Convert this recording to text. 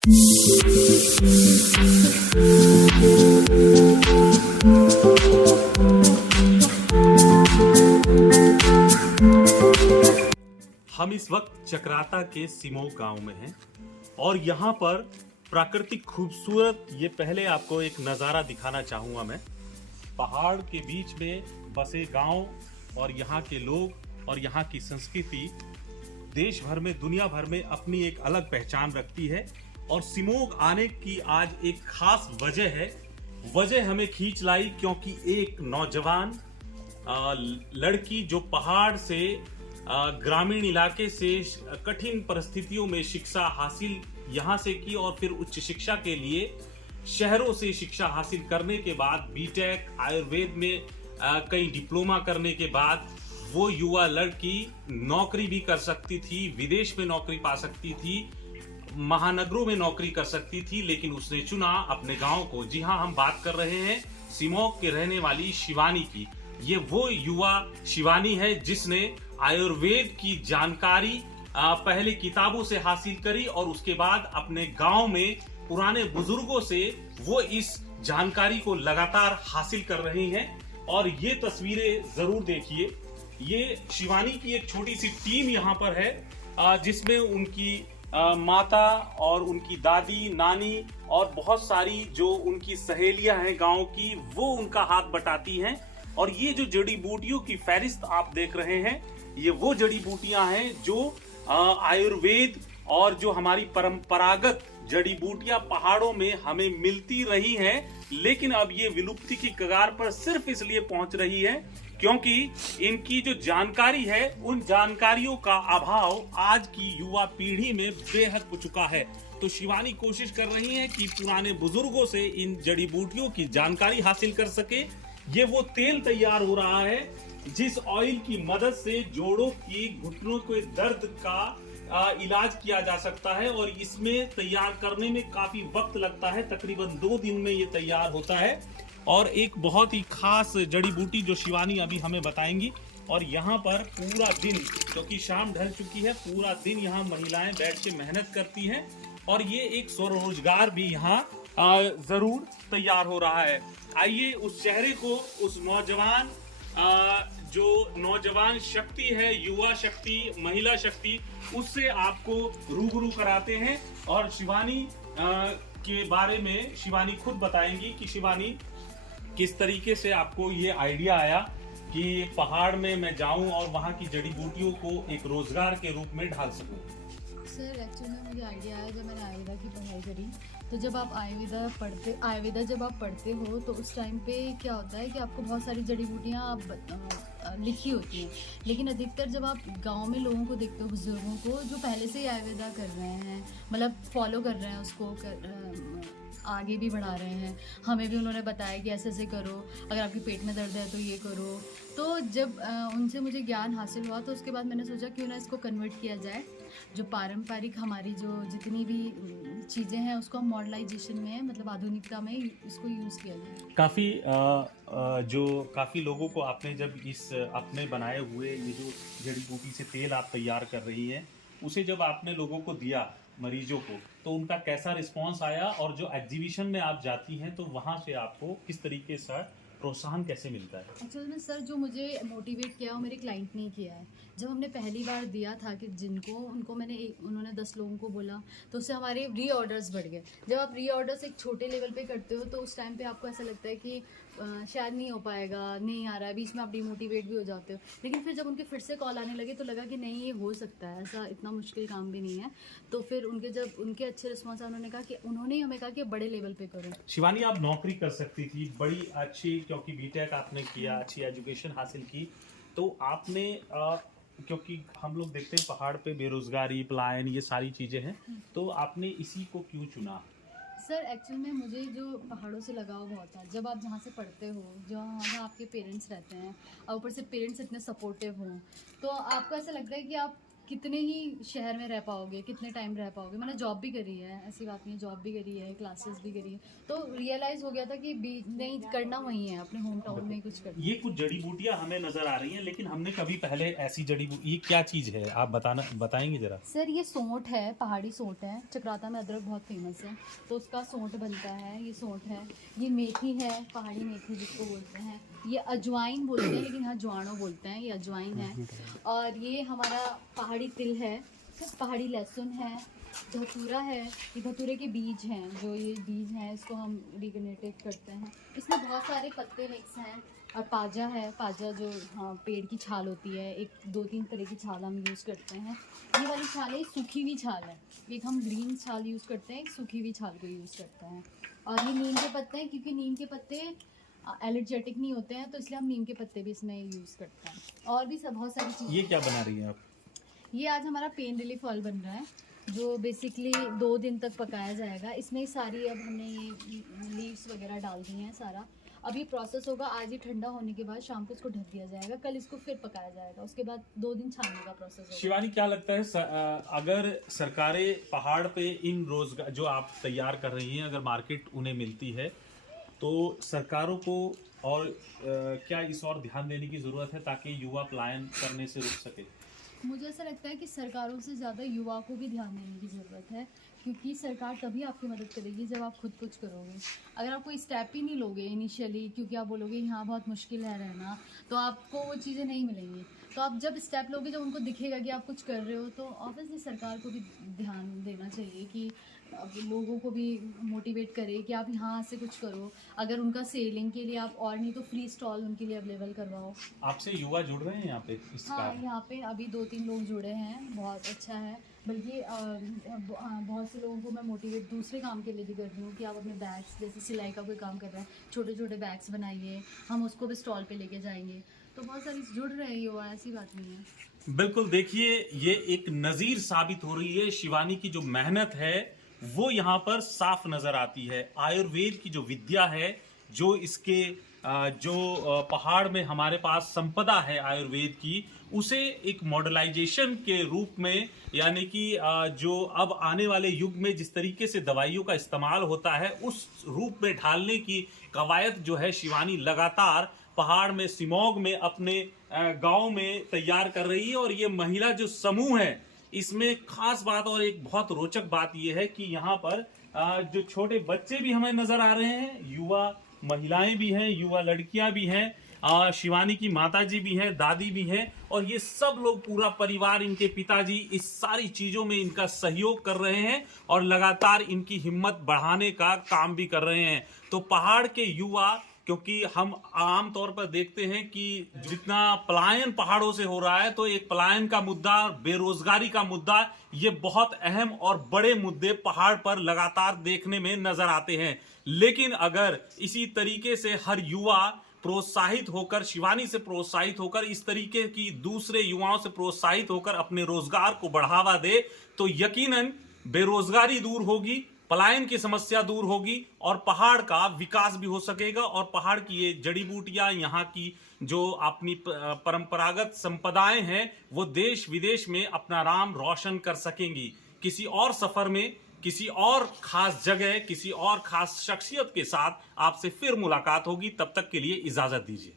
हम इस वक्त चक्राता के सिमो गांव में हैं और यहाँ पर प्राकृतिक खूबसूरत ये पहले आपको एक नज़ारा दिखाना चाहूँगा मैं। पहाड़ के बीच में बसे गांव और यहाँ के लोग और यहाँ की संस्कृति देश भर में, दुनिया भर में अपनी एक अलग पहचान रखती है। और सिमोग आने की आज एक खास वजह है। वजह हमें खींच लाई क्योंकि एक नौजवान लड़की जो पहाड़ से ग्रामीण इलाके से कठिन परिस्थितियों में शिक्षा हासिल यहाँ से की और फिर उच्च शिक्षा के लिए शहरों से शिक्षा हासिल करने के बाद बीटेक आयुर्वेद में कई डिप्लोमा करने के बाद वो युवा लड़की नौकरी भी कर सकती थी, विदेश में नौकरी पा सकती थी, महानगरों में नौकरी कर सकती थी, लेकिन उसने चुना अपने गांव को। जी हाँ, हम बात कर रहे हैं सिमोग के रहने वाली शिवानी की। ये वो युवा शिवानी है जिसने आयुर्वेद की जानकारी पहले किताबों से हासिल करी और उसके बाद अपने गांव में पुराने बुजुर्गों से वो इस जानकारी को लगातार हासिल कर रही हैं। और ये तस्वीरें जरूर देखिए। ये शिवानी की एक छोटी सी टीम यहाँ पर है जिसमें उनकी माता और उनकी दादी, नानी और बहुत सारी जो उनकी सहेलियां हैं गांव की, वो उनका हाथ बटाती हैं। और ये जो जड़ी बूटियों की फहरिस्त आप देख रहे हैं, ये वो जड़ी बूटियां हैं जो आयुर्वेद और जो हमारी परंपरागत जड़ी बूटियां पहाड़ों में हमें मिलती रही हैं, लेकिन अब ये विलुप्ति की कगार पर सिर्फ इसलिए पहुंच रही है क्योंकि इनकी जो जानकारी है, उन जानकारियों का अभाव आज की युवा पीढ़ी में बेहद हो चुका है। तो शिवानी कोशिश कर रही है कि पुराने बुजुर्गों से इन जड़ी बूटियों की जानकारी हासिल कर सके। ये वो तेल तैयार हो रहा है जिस ऑयल की मदद से जोड़ों की घुटनों के दर्द का इलाज किया जा सकता है और इसमें तैयार करने में काफी वक्त लगता है। तकरीबन 2 दिन में ये तैयार होता है। और एक बहुत ही खास जड़ी बूटी जो शिवानी अभी हमें बताएंगी। और यहाँ पर पूरा दिन, क्योंकि शाम ढल चुकी है, पूरा दिन यहाँ महिलाएं बैठ के मेहनत करती हैं और ये एक स्वरोजगार भी यहाँ जरूर तैयार हो रहा है। आइए उस चेहरे को, उस नौजवान जो नौजवान शक्ति है, युवा शक्ति, महिला शक्ति, उससे आपको रूबरू कराते हैं। और शिवानी के बारे में शिवानी खुद बताएंगी कि शिवानी किस तरीके से आपको ये आइडिया आया कि पहाड़ में मैं जाऊं और वहां की जड़ी बूटियों को एक रोजगार के रूप में ढाल सकूं। सर एक्चुअली में मुझे आइडिया आया जब मैंने आयुर्वेदा की पढ़ाई करी। तो जब आप आयुर्वेदा जब आप पढ़ते हो तो उस टाइम पे क्या होता है कि आपको बहुत सारी जड़ी बूटियाँ आप लिखी होती हैं, लेकिन अधिकतर जब आप गांव में लोगों को देखते हो, बुजुर्गों को जो पहले से ही आयुर्वेदा कर रहे हैं, मतलब फॉलो कर रहे हैं उसको, आगे भी बढ़ा रहे हैं। हमें भी उन्होंने बताया कि ऐसे ऐसे करो, अगर आपके पेट में दर्द है तो ये करो। तो जब उनसे मुझे ज्ञान हासिल हुआ तो उसके बाद मैंने सोचा क्यों ना इसको कन्वर्ट किया जाए, जो पारंपरिक हमारी जो जितनी भी चीज़ें हैं उसको हम मॉडर्नाइजेशन में, मतलब आधुनिकता में इसको यूज़ किया जाए। काफ़ी लोगों को आपने जब इस अपने बनाए हुए ये जो जड़ी बूटी से तेल आप तैयार कर रही हैं, उसे जब आपने लोगों को दिया, मरीजों को, तो उनका कैसा रिस्पांस आया? और जो एग्जीबिशन में आप जाती हैं तो वहाँ से आपको किस तरीके से प्रोत्साहन कैसे मिलता है? एक्चुअली में सर जो मुझे मोटिवेट किया वो मेरे क्लाइंट ने किया है। जब हमने पहली बार दिया था कि उन्होंने 10 लोगों को बोला, तो उससे हमारे रीऑर्डर्स बढ़ गए। जब आप रीऑर्डर्स एक छोटे लेवल पे करते हो तो उस टाइम पे आपको ऐसा लगता है कि शायद नहीं हो पाएगा, नहीं आ रहा है, बीच में आप डिमोटिवेट भी हो जाते हो। लेकिन फिर जब उनके फिर से कॉल आने लगे तो लगा कि नहीं, ये हो सकता है, ऐसा इतना मुश्किल काम भी नहीं है। तो फिर जब उनके अच्छे रिस्पॉन्स आए, उन्होंने कहा कि उन्होंने ही हमें कहा कि बड़े लेवल पे करो। शिवानी, आप नौकरी कर सकती थी बड़ी अच्छी, क्योंकि बीटेक आपने किया, अच्छी एजुकेशन हासिल की, तो आपने क्योंकि हम लोग देखते हैं पहाड़ पे बेरोजगारी, पलायन, ये सारी चीज़ें हैं, तो आपने इसी को क्यों चुना? सर एक्चुअल में मुझे जो पहाड़ों से लगाव बहुत था। जब आप जहाँ से पढ़ते हो, जहाँ आपके पेरेंट्स रहते हैं और ऊपर से पेरेंट्स इतने सपोर्टिव हों, तो आपको ऐसा लगता है कि आप कितने ही शहर में रह पाओगे, कितने टाइम रह पाओगे। मैंने जॉब भी करी है, ऐसी बात नहीं है, जॉब भी करी है, क्लासेस भी करी है, तो रियलाइज़ हो गया था कि नहीं करना वही है, अपने होम टाउन में ही कुछ करना। ये कुछ जड़ी बूटियां हमें नजर आ रही हैं, लेकिन हमने कभी पहले ऐसी जड़ी बूटी, ये क्या चीज है आप बताएंगे जरा। सर ये सौंठ है, पहाड़ी सौंठ है। चक्राता में अदरक बहुत फेमस है, तो उसका सौंठ बनता है। ये सौंठ है, ये मेथी है, पहाड़ी मेथी जिसको बोलते हैं। ये अजवाइन बोलते हैं, लेकिन यहाँ ज्वानो बोलते हैं। ये अजवाइन है। और ये हमारा पहाड़ी तिल है, पहाड़ी लहसुन है, धतूरा है। ये धतूरे के बीज हैं, जो ये बीज हैं इसको हम रिगनेटेड करते हैं। इसमें बहुत सारे पत्ते मिक्स हैं। और पाजा है, पाजा जो हाँ पेड़ की छाल होती है, एक 2-3 तरह की छाल हम यूज़ करते हैं। ये वाली छाल है, सूखी हुई छाल है। एक हम ग्रीन छाल यूज़ करते हैं, एक सूखी हुई छाल को यूज़ करते हैं। और ये नीम के पत्ते हैं, क्योंकि नीम के पत्ते एलर्जेटिक नहीं होते हैं, तो इसलिए हम नीम के पत्ते भी इसमें यूज़ करते हैं। और भी सब बहुत सारी चीज़ें। ये क्या बना रही हैं आप? ये आज हमारा पेन रिलीफ ऑयल बन रहा है, जो बेसिकली 2 दिन तक पकाया जाएगा। इसमें सारी अब हमने ये लीव्स वगैरह डाल दी हैं सारा। अब ये प्रोसेस होगा, आज ही ठंडा होने के बाद शाम को इसको ढक दिया जाएगा, कल इसको फिर पकाया जाएगा, उसके बाद 2 दिन छानने का प्रोसेस होगा। शिवानी, क्या लगता है अगर सरकारें पहाड़ पे इन रोजगार जो आप तैयार कर रही हैं, अगर मार्केट उन्हें मिलती है, तो सरकारों को और क्या इस और ध्यान देने की ज़रूरत है ताकि युवा पलायन करने से रुक सके? मुझे ऐसा लगता है कि सरकारों से ज़्यादा युवा को भी ध्यान देने की ज़रूरत है, क्योंकि सरकार तभी आपकी मदद करेगी जब आप खुद कुछ करोगे। अगर आप कोई स्टेप ही नहीं लोगे इनिशियली, क्योंकि आप बोलोगे यहाँ बहुत मुश्किल है रहना, तो आपको वो चीज़ें नहीं मिलेंगी। तो आप जब स्टेप लोगे, जब उनको दिखेगा कि आप कुछ कर रहे हो, तो ऑब्वियसली सरकार को भी ध्यान देना चाहिए कि अब लोगों को भी मोटिवेट करे कि आप यहाँ से कुछ करो। अगर उनका सेलिंग के लिए आप, और नहीं तो फ्री स्टॉल उनके लिए अवेलेबल करवाओ। आपसे युवा जुड़ रहे हैं यहाँ पे इस हाँ, यहाँ पे अभी 2-3 लोग जुड़े हैं, बहुत अच्छा है। बल्कि बहुत से लोगों को मैं मोटिवेट दूसरे काम के लिए भी कर रही हूँ कि आप अपने बैग्स, जैसे सिलाई का कोई काम कर रहा है, छोटे छोटे बैग्स बनाइए, हम उसको भी स्टॉल पे लेके जाएंगे। तो बहुत सारी जुड़ रहे हैं युवा, ऐसी बात नहीं है। बिल्कुल, देखिए ये एक नज़ीर साबित हो रही है। शिवानी की जो मेहनत है वो यहाँ पर साफ नजर आती है। आयुर्वेद की जो विद्या है, जो इसके जो पहाड़ में हमारे पास संपदा है आयुर्वेद की, उसे एक मॉडर्नाइजेशन के रूप में, यानी कि जो अब आने वाले युग में जिस तरीके से दवाइयों का इस्तेमाल होता है, उस रूप में ढालने की कवायद जो है शिवानी लगातार पहाड़ में, सिमोग में, अपने गांव में तैयार कर रही है। और ये महिला जो समूह है, इसमें खास बात और एक बहुत रोचक बात यह है कि यहाँ पर जो छोटे बच्चे भी हमें नजर आ रहे हैं, युवा महिलाएं भी हैं, युवा लड़कियां भी हैं, शिवानी की माताजी भी हैं, दादी भी हैं, और ये सब लोग, पूरा परिवार, इनके पिताजी इस सारी चीजों में इनका सहयोग कर रहे हैं और लगातार इनकी हिम्मत बढ़ाने का काम भी कर रहे हैं। तो पहाड़ के युवा, क्योंकि हम आम तौर पर देखते हैं कि जितना पलायन पहाड़ों से हो रहा है, तो एक पलायन का मुद्दा, बेरोजगारी का मुद्दा, ये बहुत अहम और बड़े मुद्दे पहाड़ पर लगातार देखने में नजर आते हैं। लेकिन अगर इसी तरीके से हर युवा प्रोत्साहित होकर, शिवानी से प्रोत्साहित होकर, इस तरीके की दूसरे युवाओं से प्रोत्साहित होकर अपने रोजगार को बढ़ावा दे, तो यकीनन बेरोजगारी दूर होगी, पलायन की समस्या दूर होगी और पहाड़ का विकास भी हो सकेगा। और पहाड़ की ये जड़ी बूटियां, यहाँ की जो अपनी परंपरागत संपदाएं हैं, वो देश विदेश में अपना नाम रोशन कर सकेंगी। किसी और सफर में, किसी और खास जगह, किसी और खास शख्सियत के साथ आपसे फिर मुलाकात होगी। तब तक के लिए इजाजत दीजिए।